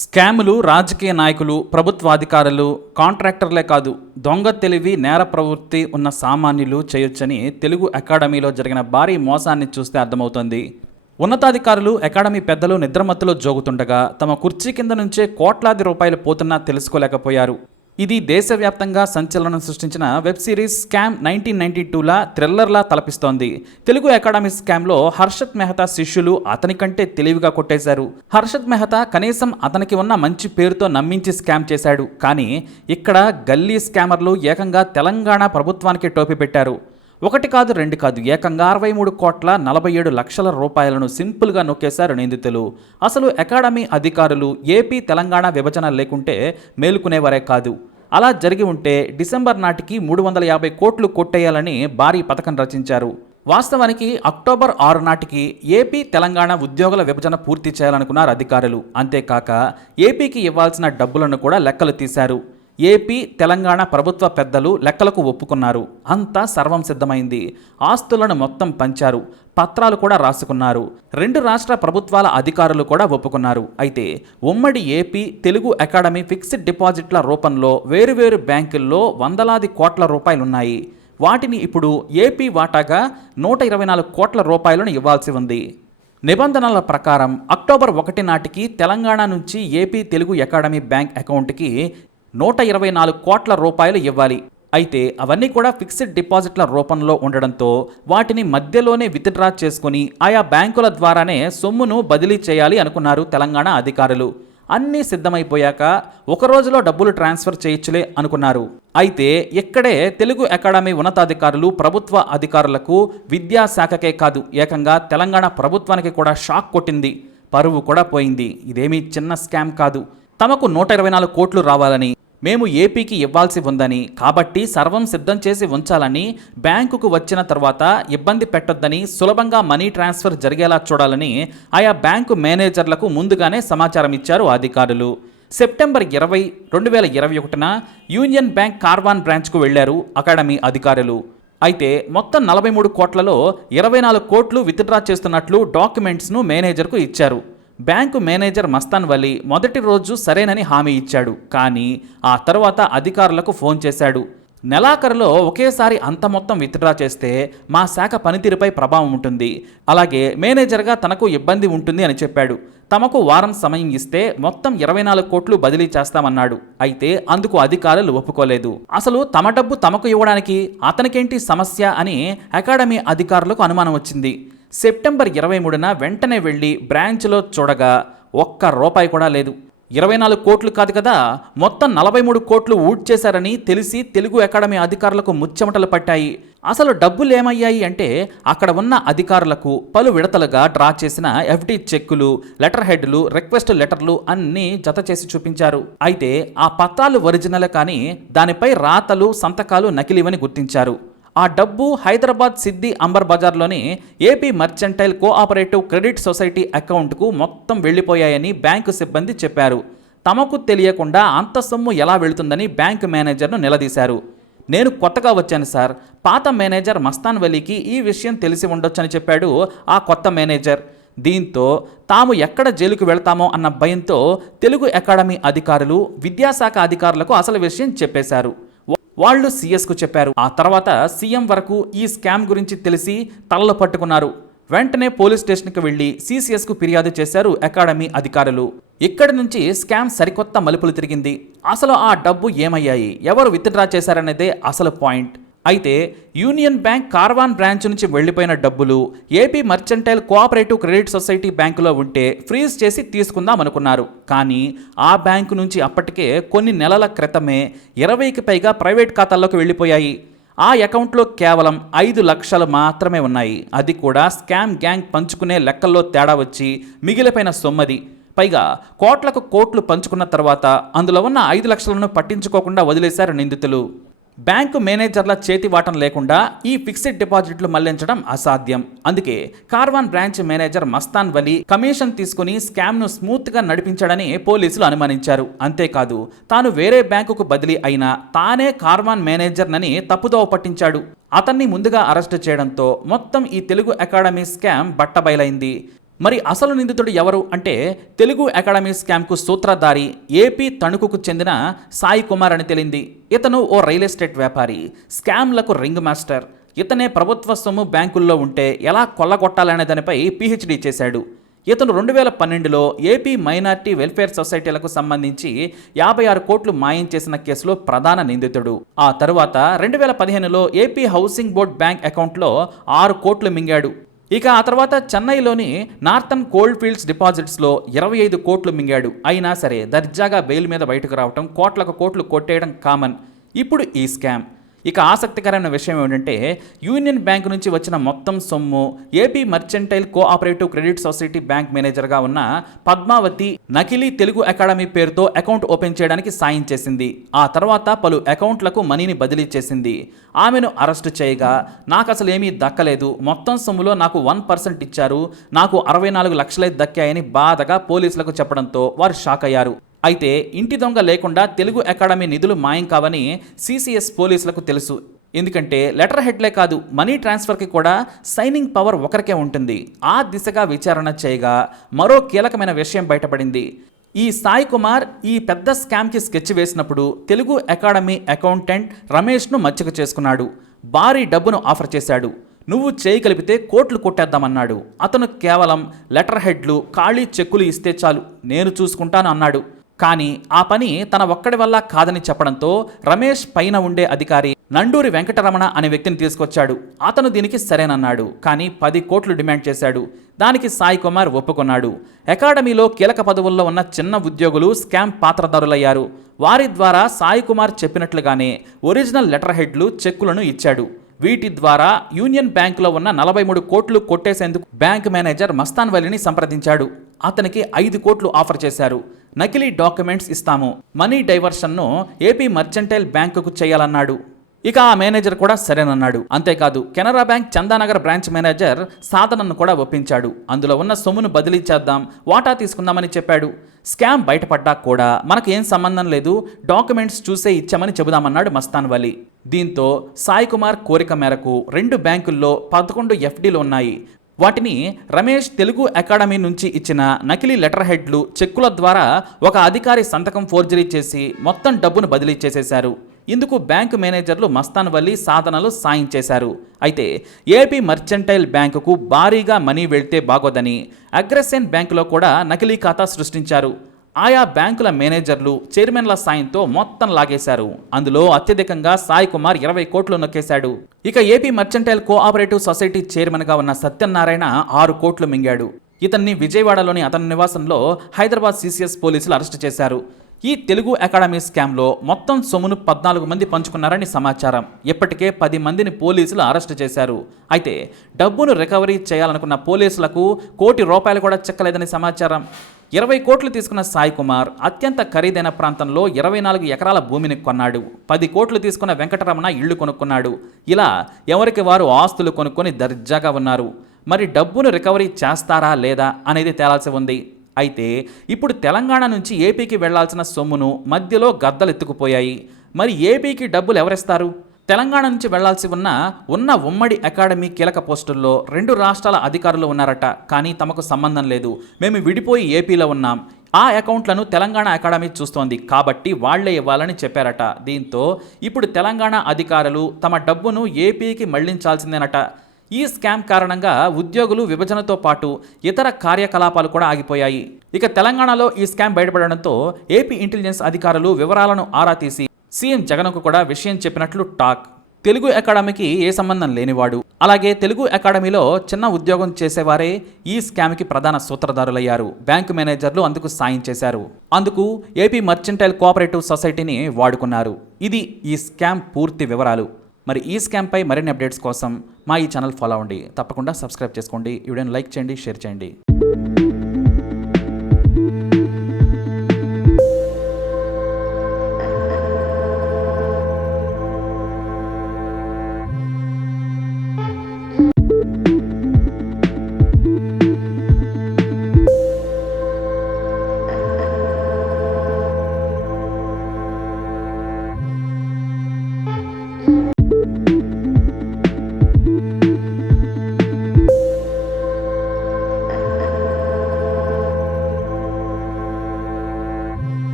స్కాములు రాజకీయ నాయకులు ప్రభుత్వాధికారులు కాంట్రాక్టర్లే కాదు దొంగ తెలివి నేర ప్రవృత్తి ఉన్న సామాన్యులు చేయొచ్చని తెలుగు అకాడమీలో జరిగిన భారీ మోసాన్ని చూస్తే అర్థమవుతోంది. ఉన్నతాధికారులు అకాడమీ పెద్దలు నిద్రమత్తులో జోగుతుండగా తమ కుర్చీ కింద నుంచే కోట్లాది రూపాయలు పోతున్నా తెలుసుకోలేకపోయారు. ఇది దేశవ్యాప్తంగా సంచలనం సృష్టించిన web series scam nineteen ninety టూలా థ్రిల్లర్లా తలపిస్తోంది. తెలుగు అకాడమీ స్కామ్లో హర్షత్ మెహతా శిష్యులు అతని కంటే తెలివిగా కొట్టేశారు. హర్షత్ మెహతా కనీసం అతనికి ఉన్న మంచి పేరుతో నమ్మించి స్కామ్ చేశాడు. కానీ ఇక్కడ గల్లీ స్కామర్లు ఏకంగా తెలంగాణ ప్రభుత్వానికి టోపీ పెట్టారు. ఒకటి కాదు రెండు కాదు ఏకంగా అరవై మూడు కోట్ల నలభై ఏడు లక్షల రూపాయలను సింపుల్గా నొక్కేశారు నిందితులు. అసలు అకాడమీ అధికారులు ఏపీ తెలంగాణ విభజన లేకుంటే మేలుకునేవారే కాదు. అలా జరిగి ఉంటే డిసెంబర్ నాటికి మూడు వందల యాభై కోట్లు కొట్టేయాలని భారీ పథకం రచించారు. వాస్తవానికి అక్టోబర్ ఆరు నాటికి ఏపీ తెలంగాణ ఉద్యోగుల విభజన పూర్తి చేయాలనుకున్నారు అధికారులు. అంతేకాక ఏపీకి ఇవ్వాల్సిన డబ్బులను కూడా లెక్కలు తీశారు. ఏపీ తెలంగాణ ప్రభుత్వ పెద్దలు లెక్కలకు ఒప్పుకున్నారు. అంతా సర్వం సిద్ధమైంది. ఆస్తులను మొత్తం పంచారు. పత్రాలు కూడా రాసుకున్నారు. రెండు రాష్ట్ర ప్రభుత్వాల అధికారులు కూడా ఒప్పుకున్నారు. అయితే ఉమ్మడి ఏపీ తెలుగు అకాడమీ ఫిక్స్డ్ డిపాజిట్ల రూపంలో వేరువేరు బ్యాంకుల్లో వందలాది కోట్ల రూపాయలున్నాయి. వాటిని ఇప్పుడు ఏపీ వాటాగా నూట ఇరవై నాలుగు కోట్ల రూపాయలను ఇవ్వాల్సి ఉంది. నిబంధనల ప్రకారం అక్టోబర్ ఒకటి నాటికి తెలంగాణ నుంచి ఏపీ తెలుగు అకాడమీ బ్యాంక్ అకౌంట్కి నూట ఇరవై నాలుగు కోట్ల రూపాయలు ఇవ్వాలి. అయితే అవన్నీ కూడా ఫిక్స్డ్ డిపాజిట్ల రూపంలో ఉండడంతో వాటిని మధ్యలోనే విత్డ్రా చేసుకుని ఆయా బ్యాంకుల ద్వారానే సొమ్మును బదిలీ చేయాలి అనుకున్నారు తెలంగాణ అధికారులు. అన్నీ సిద్ధమైపోయాక ఒక రోజులో డబ్బులు ట్రాన్స్ఫర్ చేయొచ్చులే అనుకున్నారు. అయితే ఇక్కడే తెలుగు అకాడమీ ఉన్నతాధికారులు ప్రభుత్వ అధికారులకు విద్యాశాఖకే కాదు ఏకంగా తెలంగాణ ప్రభుత్వానికి కూడా షాక్ కొట్టింది. పరువు కూడా పోయింది. ఇదేమీ చిన్న స్కామ్ కాదు. తమకు నూట ఇరవై నాలుగు కోట్లు రావాలని మేము ఏపీకి ఇవ్వాల్సి ఉందని కాబట్టి సర్వం సిద్ధం చేసి ఉంచాలని బ్యాంకుకు వచ్చిన తర్వాత ఇబ్బంది పెట్టొద్దని సులభంగా మనీ ట్రాన్స్ఫర్ జరిగేలా చూడాలని ఆయా బ్యాంకు మేనేజర్లకు ముందుగానే సమాచారం ఇచ్చారు అధికారులు. సెప్టెంబర్ ఇరవై రెండు వేల ఇరవై ఒకటిన యూనియన్ బ్యాంక్ కార్వాన్ బ్రాంచ్కు వెళ్ళారు అకాడమీ అధికారులు. అయితే మొత్తం నలభై మూడు కోట్లలో ఇరవై నాలుగు కోట్లు విత్డ్రా చేస్తున్నట్లు డాక్యుమెంట్స్ను మేనేజర్కు ఇచ్చారు. బ్యాంకు మేనేజర్ మస్తాన్ వలీ మొదటి రోజు సరేనని హామీ ఇచ్చాడు. కానీ ఆ తర్వాత అధికారులకు ఫోన్ చేశాడు. నెలాఖరులో ఒకేసారి అంత మొత్తం విత్డ్రా చేస్తే మా శాఖ పనితీరుపై ప్రభావం ఉంటుంది. అలాగే మేనేజర్గా తనకు ఇబ్బంది ఉంటుంది అని చెప్పాడు. తమకు వారం సమయం ఇస్తే మొత్తం ఇరవై నాలుగు కోట్లు బదిలీ చేస్తామన్నాడు. అయితే అందుకు అధికారులు ఒప్పుకోలేదు. అసలు తమ డబ్బు తమకు ఇవ్వడానికి అతనికేంటి సమస్య అని అకాడమీ అధికారులకు అనుమానం వచ్చింది. సెప్టెంబర్ ఇరవై మూడున వెంటనే వెళ్ళి బ్రాంచ్లో చూడగా ఒక్క రూపాయి కూడా లేదు. ఇరవై నాలుగు కోట్లు కాదు కదా మొత్తం నలభై మూడు కోట్లు ఊడ్చేశారని తెలిసి తెలుగు అకాడమీ అధికారులకు ముచ్చెమటలు పట్టాయి. అసలు డబ్బులు ఏమయ్యాయి అంటే అక్కడ ఉన్న అధికారులకు పలు విడతలుగా డ్రా చేసిన ఎఫ్డి చెక్కులు లెటర్ హెడ్లు రిక్వెస్ట్ లెటర్లు అన్నీ జత చేసి చూపించారు. అయితే ఆ పత్రాలు ఒరిజినల్ కానీ దానిపై రాతలు సంతకాలు నకిలీవని గుర్తించారు. ఆ డబ్బు Hyderabad Siddi Amber బజార్లోని AP mercantile cooperative credit society అకౌంట్కు మొత్తం వెళ్ళిపోయాయని బ్యాంకు సిబ్బంది చెప్పారు. తమకు తెలియకుండా అంత సొమ్ము ఎలా వెళుతుందని బ్యాంకు మేనేజర్ను నిలదీశారు. నేను కొత్తగా వచ్చాను సార్. పాత మేనేజర్ మస్తాన్ వలీకి ఈ విషయం తెలిసి ఉండొచ్చని చెప్పాడు ఆ కొత్త మేనేజర్. దీంతో తాము ఎక్కడ జైలుకు వెళ్తామో అన్న భయంతో తెలుగు అకాడమీ అధికారులు విద్యాశాఖ అధికారులకు అసలు విషయం చెప్పేశారు. వాళ్ళు సీఎస్కు చెప్పారు. ఆ తర్వాత సీఎం వరకు ఈ స్కామ్ గురించి తెలిసి తలలు పట్టుకున్నారు. వెంటనే పోలీస్ స్టేషన్కి వెళ్ళి సీసీఎస్కు ఫిర్యాదు చేశారు అకాడమీ అధికారులు. ఇక్కడి నుంచి స్కామ్ సరికొత్త మలుపులు తిరిగింది. అసలు ఆ డబ్బు ఏమయ్యాయి? ఎవరు విత్డ్రా చేశారనేదే అసలు పాయింట్. అయితే యూనియన్ బ్యాంక్ కార్వాన్ బ్రాంచ్ నుంచి వెళ్ళిపోయిన డబ్బులు AP mercantile cooperative credit society బ్యాంకులో ఉంటే ఫ్రీజ్ చేసి తీసుకుందాం అనుకున్నారు. కానీ ఆ బ్యాంకు నుంచి అప్పటికే కొన్ని నెలల క్రితమే ఇరవైకి పైగా ప్రైవేట్ ఖాతాల్లోకి వెళ్ళిపోయాయి. ఆ అకౌంట్లో కేవలం ఐదు లక్షలు మాత్రమే ఉన్నాయి. అది కూడా స్కామ్ గ్యాంగ్ పంచుకునే లెక్కల్లో తేడా వచ్చి మిగిలిపోయిన సొమ్మది. పైగా కోట్లకు కోట్లు పంచుకున్న తర్వాత అందులో ఉన్న ఐదు లక్షలను పట్టించుకోకుండా వదిలేశారు నిందితులు. బ్యాంకు మేనేజర్ల చేతివాటం లేకుండా ఈ ఫిక్స్డ్ డిపాజిట్లు మళ్ళించడం అసాధ్యం. అందుకే Karwan branch manager Mastan Vali commission తీసుకుని స్కామ్ను స్మూత్గా నడిపించాడని పోలీసులు అనుమానించారు. అంతేకాదు తాను వేరే బ్యాంకుకు బదిలీ అయినా తానే కార్వాన్ మేనేజర్నని తప్పుదోవ పట్టించాడు. అతన్ని ముందుగా అరెస్టు చేయడంతో మొత్తం ఈ తెలుగు అకాడమీ స్కామ్ బట్టబయలైంది. మరి అసలు నిందితుడు ఎవరు అంటే తెలుగు అకాడమీ స్కామ్కు సూత్రధారి ఏపీ తణుకుకు చెందిన సాయి కుమార్ అని తెలింది. ఇతను ఓ రియల్ ఎస్టేట్ వ్యాపారి స్కామ్లకు రింగ్ మాస్టర్. ఇతనే ప్రభుత్వ సొమ్ము బ్యాంకుల్లో ఉంటే ఎలా కొల్లగొట్టాలనే దానిపై పీహెచ్డీ చేశాడు. ఇతను రెండు వేల పన్నెండులో ఏపీ మైనార్టీ వెల్ఫేర్ సొసైటీలకు సంబంధించి యాభై ఆరు కోట్లు మాయం చేసిన కేసులో ప్రధాన నిందితుడు. ఆ తరువాత రెండు వేల పదిహేనులో ఏపీ హౌసింగ్ బోర్డ్ బ్యాంక్ అకౌంట్లో ఆరు కోట్లు మింగాడు. ఇక ఆ తర్వాత చెన్నైలోని నార్థన్ కోల్డ్ ఫీల్డ్స్ డిపాజిట్స్లో ఇరవై ఐదు కోట్లు మింగాడు. అయినా సరే దర్జాగా బెయిల్ మీద బయటకు రావటం కోట్లకు కోట్లు కొట్టేయడం కామన్ ఇప్పుడు ఈ స్కామ్ ఇక ఆసక్తికరమైన విషయం ఏమిటంటే యూనియన్ బ్యాంక్ నుంచి వచ్చిన మొత్తం సొమ్ము AP mercantile cooperative credit society bank మేనేజర్గా ఉన్న పద్మావతి నకిలీ తెలుగు అకాడమీ పేరుతో అకౌంట్ ఓపెన్ చేయడానికి సాయం చేసింది. ఆ తర్వాత పలు అకౌంట్లకు మనీని బదిలీ చేసింది. ఆమెను అరెస్టు చేయగా నాకు అసలు ఏమీ దక్కలేదు. మొత్తం సొమ్ములో నాకు వన్ పర్సెంట్ ఇచ్చారు. నాకు అరవై నాలుగు లక్షలే దక్కాయని బాధగా పోలీసులకు చెప్పడంతో వారు షాక్ అయ్యారు అయితే ఇంటి దొంగ లేకుండా తెలుగు అకాడమీ నిధులు మాయం కావని సిసిఎస్ పోలీసులకు తెలుసు. ఎందుకంటే లెటర్ హెడ్లే కాదు మనీ ట్రాన్స్ఫర్కి కూడా సైనింగ్ పవర్ ఒకరికే ఉంటుంది. ఆ దిశగా విచారణ చేయగా మరో కీలకమైన విషయం బయటపడింది. ఈ సాయి కుమార్ ఈ పెద్ద స్కామ్కి స్కెచ్ వేసినప్పుడు తెలుగు అకాడమీ అకౌంటెంట్ రమేష్ను మచ్చిక చేసుకున్నాడు. భారీ డబ్బును ఆఫర్ చేశాడు. నువ్వు చేయగలిపితే కోట్లు కొట్టేద్దామన్నాడు. అతను కేవలం లెటర్ హెడ్లు ఖాళీ చెక్కులు ఇస్తే చాలు నేను చూసుకుంటాను అన్నాడు. కానీ ఆ పని తన ఒక్కడి వల్ల కాదని చెప్పడంతో రమేష్ పైన ఉండే అధికారి నండూరి వెంకటరమణ అనే వ్యక్తిని తీసుకొచ్చాడు. అతను దీనికి సరేనన్నాడు. కానీ పది కోట్లు డిమాండ్ చేశాడు. దానికి సాయి కుమార్ ఒప్పుకున్నాడు. అకాడమీలో కీలక పదవుల్లో ఉన్న చిన్న ఉద్యోగులు స్కామ్ పాత్రదారులయ్యారు. వారి ద్వారా సాయి కుమార్ చెప్పినట్లుగానే ఒరిజినల్ లెటర్ హెడ్లు చెక్కులను ఇచ్చాడు. వీటి ద్వారా యూనియన్ బ్యాంకులో ఉన్న నలభై మూడు కోట్లు కొట్టేసేందుకు బ్యాంక్ మేనేజర్ మస్తాన్ వలిని సంప్రదించాడు. అతనికి ఐదు కోట్లు ఆఫర్ చేశారు. నకిలీ డాక్యుమెంట్స్ ఇస్తాము. మనీ డైవర్షన్ను ఏపీ మర్చెంటైల్ బ్యాంకుకు చేయాలన్నాడు. ఇక ఆ మేనేజర్ కూడా సరేనన్నాడు. అంతేకాదు Canara bank Chandanagar branch manager సాధనను కూడా ఒప్పించాడు. అందులో ఉన్న సొమ్మును బదిలీ చేద్దాం వాటా తీసుకుందామని చెప్పాడు. స్కామ్ బయటపడ్డా కూడా మనకు ఏం సంబంధం లేదు డాక్యుమెంట్స్ చూసే ఇచ్చామని చెబుదామన్నాడు మస్తాన్ వలి దీంతో సాయి కుమార్ కోరిక మేరకు రెండు బ్యాంకుల్లో పదకొండు ఎఫ్డీలు ఉన్నాయి. వాటిని రమేష్ తెలుగు అకాడమీ నుంచి ఇచ్చిన నకిలీ లెటర్ హెడ్లు చెక్కుల ద్వారా ఒక అధికారి సంతకం ఫోర్జరీ చేసి మొత్తం డబ్బును బదిలీ చేసేశారు. ఇందుకు బ్యాంకు మేనేజర్లు మస్తాన్ వల్లి సాధనలు సాయం చేశారు. అయితే ఏపీ మర్చెంటైల్ బ్యాంకుకు భారీగా మనీ వెళ్తే బాగోదని అగ్రసేన్ బ్యాంకులో కూడా నకిలీ ఖాతా సృష్టించారు. ఆయా బ్యాంకుల మేనేజర్లు చైర్మన్ల సాయంతో మొత్తం లాగేశారు. అందులో అత్యధికంగా సాయి కుమార్ ఇరవై కోట్లు నొక్కేశాడు. ఇక ఏపీ మర్చెంటైల్ కోఆపరేటివ్ సొసైటీ చైర్మన్గా ఉన్న సత్యనారాయణ ఆరు కోట్లు మింగాడు. ఇతన్ని విజయవాడలోని అతని నివాసంలో హైదరాబాద్ సిసిఎస్ పోలీసులు అరెస్టు చేశారు. ఈ తెలుగు అకాడమీ స్కామ్లో మొత్తం సొమ్మును పద్నాలుగు మంది పంచుకున్నారని సమాచారం. ఇప్పటికే పది మందిని పోలీసులు అరెస్టు చేశారు. అయితే డబ్బును రికవరీ చేయాలనుకున్న పోలీసులకు కోటి రూపాయలు కూడా చెక్కలేదని సమాచారం. ఇరవై కోట్లు తీసుకున్న సాయి కుమార్ అత్యంత ఖరీదైన ప్రాంతంలో ఇరవై నాలుగు ఎకరాల భూమిని కొన్నాడు. పది కోట్లు తీసుకున్న వెంకటరమణ ఇళ్ళు కొనుక్కున్నాడు. ఇలా ఎవరికి వారు ఆస్తులు కొనుక్కొని దర్జాగా ఉన్నారు. మరి డబ్బును రికవరీ చేస్తారా లేదా అనేది తేలాల్సి ఉంది. అయితే ఇప్పుడు తెలంగాణ నుంచి ఏపీకి వెళ్ళాల్సిన సొమ్మును మధ్యలో గద్దలు ఎత్తుకుపోయాయి మరి ఏపీకి డబ్బులు ఎవరిస్తారు? తెలంగాణ నుంచి వెళ్ళాల్సి ఉన్న ఉన్న ఉమ్మడి అకాడమీ కీలక పోస్టుల్లో రెండు రాష్ట్రాల అధికారులు ఉన్నారట. కానీ తమకు సంబంధం లేదు. మేము విడిపోయి ఏపీలో ఉన్నాం. ఆ అకౌంట్లను తెలంగాణ అకాడమీ చూస్తోంది. కాబట్టి వాళ్ళే ఇవ్వాలని చెప్పారట. దీంతో ఇప్పుడు తెలంగాణ అధికారులు తమ డబ్బును ఏపీకి మళ్ళించాల్సిందేనట. ఈ స్కామ్ కారణంగా ఉద్యోగులు విభజనతో పాటు ఇతర కార్యకలాపాలు కూడా ఆగిపోయాయి. ఇక తెలంగాణలో ఈ స్కామ్ బయటపడడంతో ఏపీ ఇంటెలిజెన్స్ అధికారులు వివరాలను ఆరా తీసి సీఎం జగన్కు కూడా విషయం చెప్పినట్లు టాక్. తెలుగు అకాడమీకి ఏ సంబంధం లేనివాడు. అలాగే తెలుగు అకాడమీలో చిన్న ఉద్యోగం చేసేవారే ఈ స్కామ్కి ప్రధాన సూత్రధారులయ్యారు. బ్యాంకు మేనేజర్లు అందుకు సాయం చేశారు. అందుకు ఏపీ మర్చెంటైల్ కోఆపరేటివ్ సొసైటీని వాడుకున్నారు. ఇది ఈ స్కామ్ పూర్తి వివరాలు. మరి ఈ స్కామ్పై మరిన్ని అప్డేట్స్ కోసం మా ఈ ఛానల్ ఫాలో అవ్వండి. తప్పకుండా సబ్స్క్రైబ్ చేసుకోండి. ఈ వీడియోని లైక్ చేయండి షేర్ చేయండి.